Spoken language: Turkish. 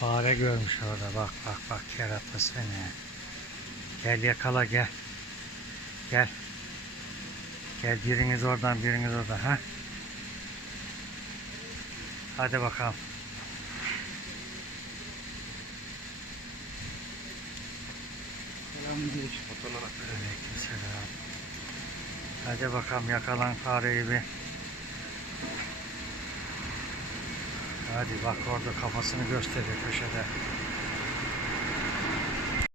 Fare görmüş orada. Bak bak bak kerata seni. Gel yakala gel. Gel. Gel biriniz oradan biriniz oradan. Ha? Hadi bakalım. Aleykümselam. Hadi bakalım yakalan fareyi bir. Hadi bak orada kafasını gösteriyor köşede.